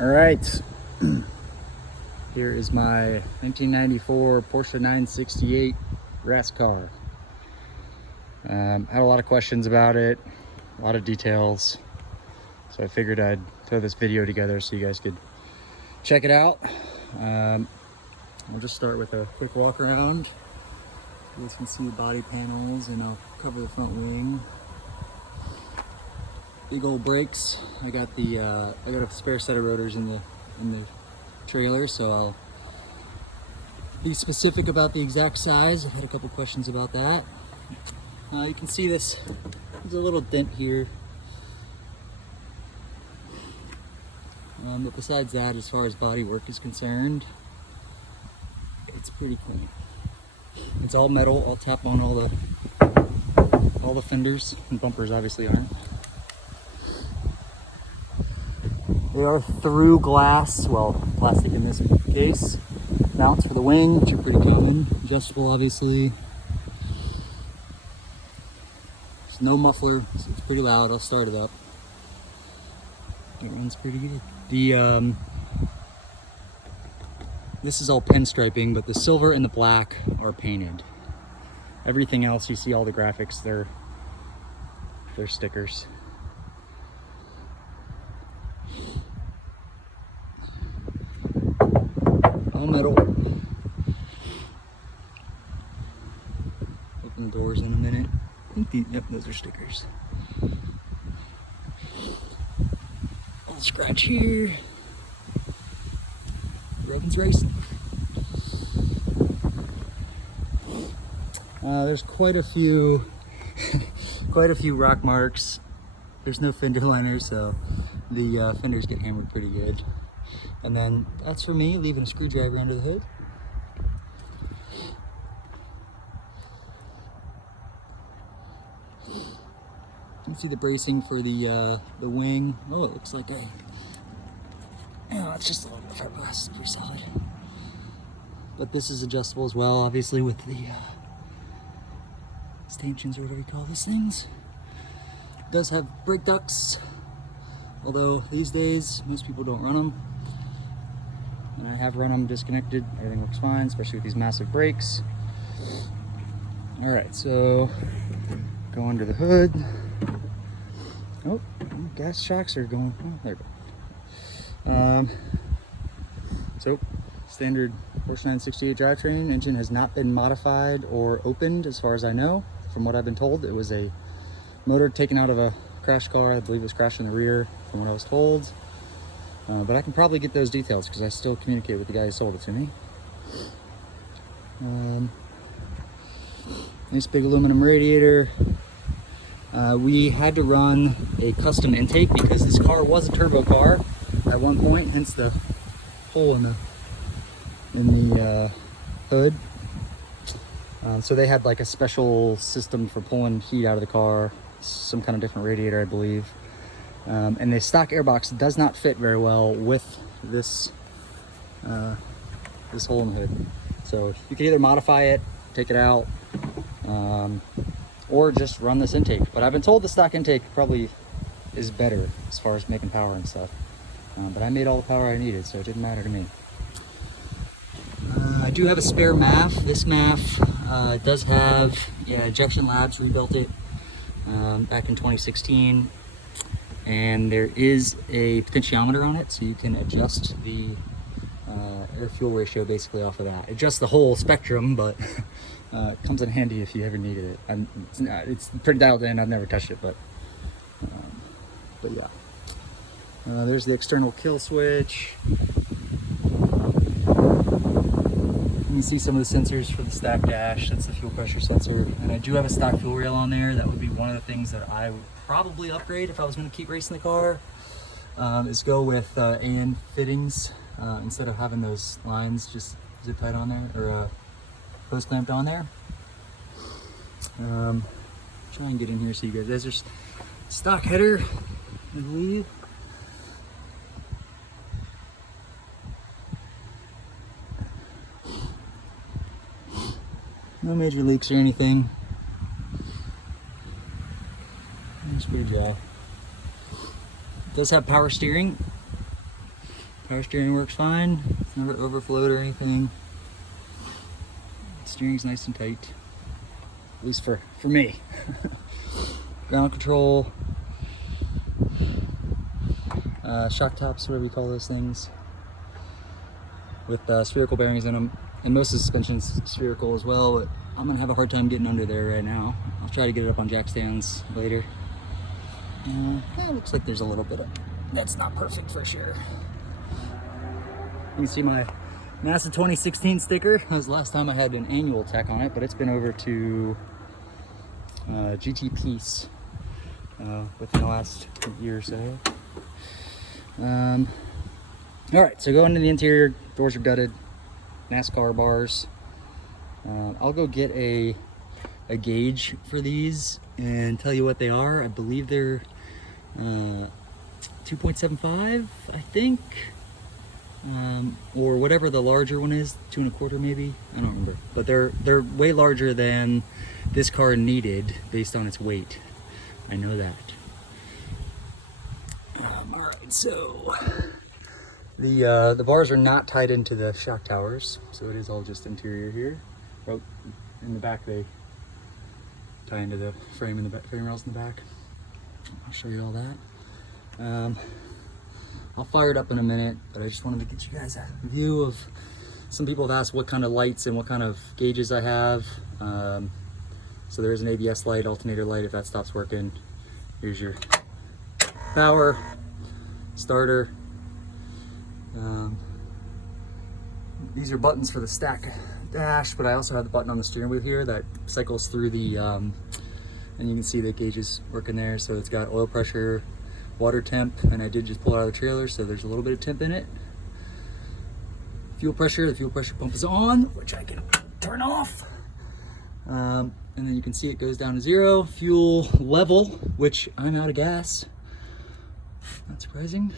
All right, here is my 1994 Porsche 968 race car. Had a lot of questions about it, a lot of details, so I figured I'd throw this video together so you guys could check it out. I'll just start with a quick walk around. You guys can see the body panels, and I'll cover the front wing. Big old brakes. I got a spare set of rotors in the trailer, so I'll be specific about the exact size. I've had a couple questions about that. You can see there's a little dent here, but besides that, as far as body work is concerned, it's pretty clean. It's all metal. I'll tap on all the fenders, and bumpers obviously aren't. They are through glass, well, plastic in this case. Mounts for the wing, which are pretty common. Adjustable, obviously. There's no muffler, so it's pretty loud. I'll start it up. It runs pretty good. This is all pinstriping, but the silver and the black are painted. Everything else, you see all the graphics, they're stickers. All metal. Open the doors in a minute. Yep, those are stickers. I'll scratch here. Robin's racing. There's quite a few rock marks. There's no fender liners, so the fenders get hammered pretty good. And then that's for me leaving a screwdriver under the hood. You can see the bracing for the wing. Oh, it looks like it's just a little bit of fiberglass. It's pretty solid. But this is adjustable as well, obviously, with the stanchions or whatever you call these things. It does have brake ducts, although these days most people don't run them. And I have run them disconnected. Everything looks fine, especially with these massive brakes. All right, so go under the hood. Oh, gas shocks are going. Oh, there we go. So, standard Porsche 968 drivetrain. Engine has not been modified or opened, as far as I know. From what I've been told, it was a motor taken out of a crash car. I believe it was crashed in the rear, from what I was told. But I can probably get those details because I still communicate with the guy who sold it to me. Nice big aluminum radiator. We had to run a custom intake because this car was a turbo car at one point, hence the hole in the hood. So they had like a special system for pulling heat out of the car, some kind of different radiator, I believe. And the stock airbox does not fit very well with this this hole in the hood. So you can either modify it, take it out, or just run this intake. But I've been told the stock intake probably is better as far as making power and stuff. But I made all the power I needed, so it didn't matter to me. I do have a spare MAF. This MAF does have, Ejection Labs rebuilt it back in 2016. And there is a potentiometer on it, so you can adjust the air-fuel ratio basically off of that. Adjust the whole spectrum, but it comes in handy if you ever needed it. It's pretty dialed in. I've never touched it, but yeah. There's the external kill switch. You can see some of the sensors for the stack dash. That's the fuel pressure sensor. And I do have a stock fuel rail on there. That would be one of the things that I would probably upgrade if I was going to keep racing the car, is go with AN fittings instead of having those lines just zip tied on there, or hose clamped on there. Try and get in here so you guys, there's stock header, I believe. No major leaks or anything. It's pretty dry. It does have power steering. Power steering works fine. It's never overflowed or anything. Steering's nice and tight, at least for me. Ground control, shock tops, whatever you call those things, with spherical bearings in them, and most of the suspension's spherical as well, but I'm gonna have a hard time getting under there right now. I'll try to get it up on jack stands later. Yeah, it looks like there's a little bit of, that's not perfect for sure. You can see my NASA 2016 sticker. That was the last time I had an annual tech on it, but it's been over to GT Peace within the last year or so. All right, so going into the interior, doors are gutted, NASCAR bars. I'll go get a gauge for these and tell you what they are. I believe they're 2.75, I think. Or whatever the larger one is, 2 1/4 maybe, I don't remember. But they're way larger than this car needed based on its weight. I know that. All right, so the bars are not tied into the shock towers, so it is all just interior here. Oh, in the back they tie into the frame in the back, frame rails in the back. I'll show you all that. I'll fire it up in a minute, but I just wanted to get you guys a view of, some people have asked what kind of lights and what kind of gauges I have. So there's an ABS light, alternator light if that stops working. Here's your power, starter. These are buttons for the stack dash, but I also have the button on the steering wheel here that cycles through the, and you can see the gauges working there. So it's got oil pressure, water temp, and I did just pull it out of the trailer, so there's a little bit of temp in it. Fuel pressure, the fuel pressure pump is on, which I can turn off. And then you can see it goes down to 0. Fuel level, which I'm out of gas. Not surprising.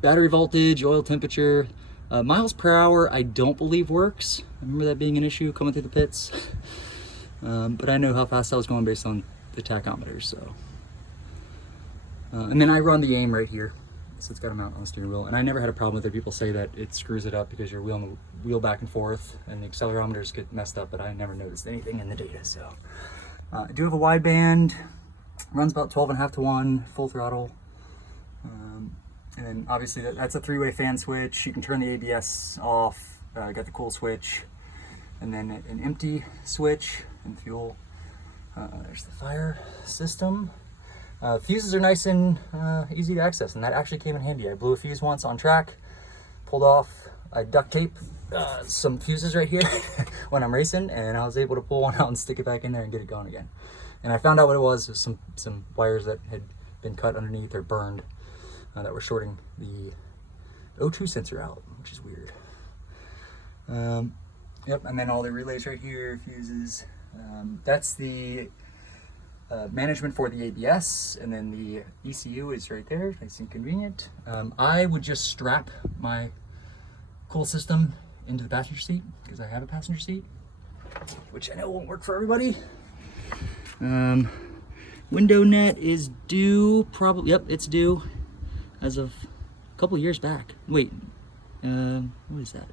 Battery voltage, oil temperature. Miles per hour, I don't believe works. I remember that being an issue coming through the pits. But I know how fast I was going based on the tachometer, so. And then I run the aim right here, so it's got a mount on the steering wheel, and I never had a problem with it. People say that it screws it up because you're wheeling the wheel back and forth and the accelerometers get messed up, but I never noticed anything in the data. So I do have a wideband, runs about 12.5 to 1, full throttle, and then obviously that's a 3-way fan switch. You can turn the ABS off. Got the cool switch, and then an empty switch and fuel. There's the fire system. Fuses are nice and easy to access, and that actually came in handy. I blew a fuse once on track, pulled off, I duct tape some fuses right here when I'm racing, and I was able to pull one out and stick it back in there and get it going again. And I found out what it was some wires that had been cut underneath or burned that were shorting the O2 sensor out, which is weird. Yep, and then all the relays right here, fuses. That's the management for the ABS, and then the ECU is right there, nice and convenient. I would just strap my cool system into the passenger seat because I have a passenger seat, which I know won't work for everybody. Window net is due, probably, yep, it's due as of a couple years back. Wait, what is that?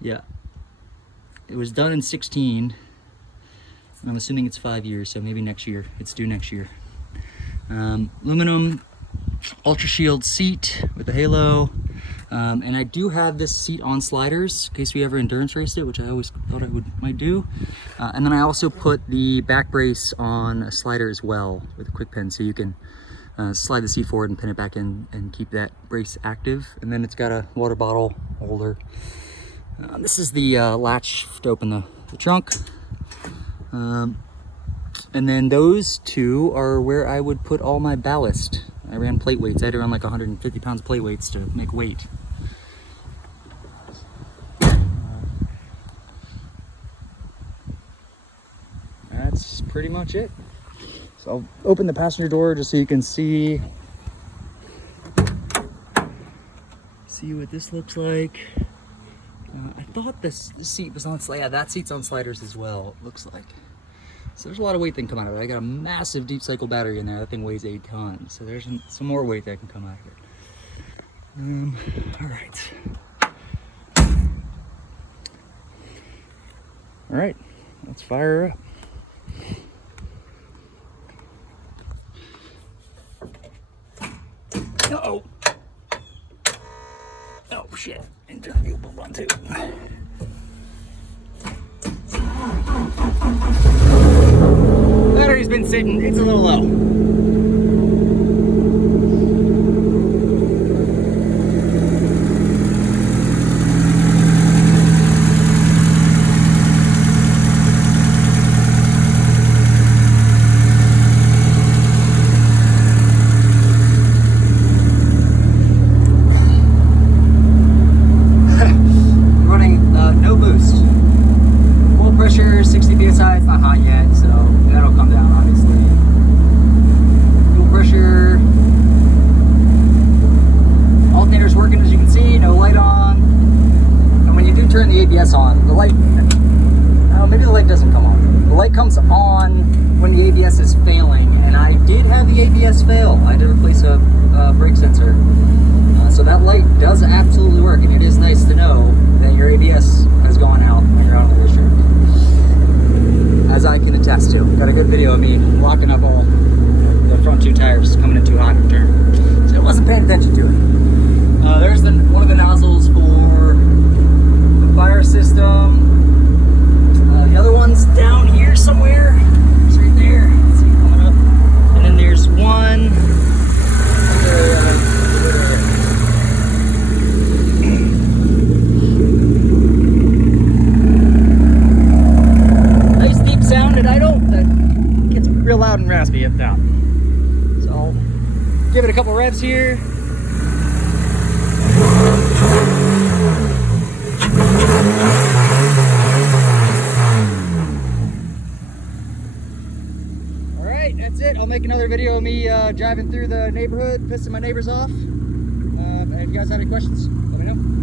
Yeah, it was done in 16. I'm assuming it's 5 years, so maybe next year. It's due next year. Aluminum Ultra Shield seat with the halo. And I do have this seat on sliders in case we ever endurance raced it, which I always thought I might do. And then I also put the back brace on a slider as well with a quick pin, so you can slide the seat forward and pin it back in and keep that brace active. And then it's got a water bottle holder. This is the latch to open the trunk. And then those two are where I would put all my ballast. I ran plate weights. I had to run like 150 pounds of plate weights to make weight. That's pretty much it. So I'll open the passenger door just so you can see what this looks like. I thought this seat was on sliders. Yeah, that seat's on sliders as well, it looks like. So there's a lot of weight that can come out of it. I got a massive deep cycle battery in there. That thing weighs 8 tons. So there's some more weight that can come out of it. All right. All right, let's fire her up. Uh-oh. Oh shit, and turn the fuel on too. Battery's been sitting, it's a little low. No boost. Oil pressure 60 psi. It's not hot yet, so that'll come down obviously. Fuel pressure. Alternator's working as you can see. No light on. And when you do turn the ABS on, the light. Maybe the light doesn't come on. The light comes on when the ABS is failing, and I did have the ABS fail. I had to replace a brake sensor. So that light does absolutely work, and it is nice to know that your ABS has gone out when you're out on the racetrack. As I can attest to. Got a good video of me locking up all the front two tires coming in too hot in turn. So I wasn't paying attention to it. There's one of the nozzles for the fire system. The other one's down here somewhere. It's right there. See it coming up. And then there's one. Nice deep sounded idle that gets real loud and raspy up down. So I'll give it a couple revs here. Alright, that's it. I'll make another video of me driving through the neighborhood, pissing my neighbors off. If you guys have any questions, let me know.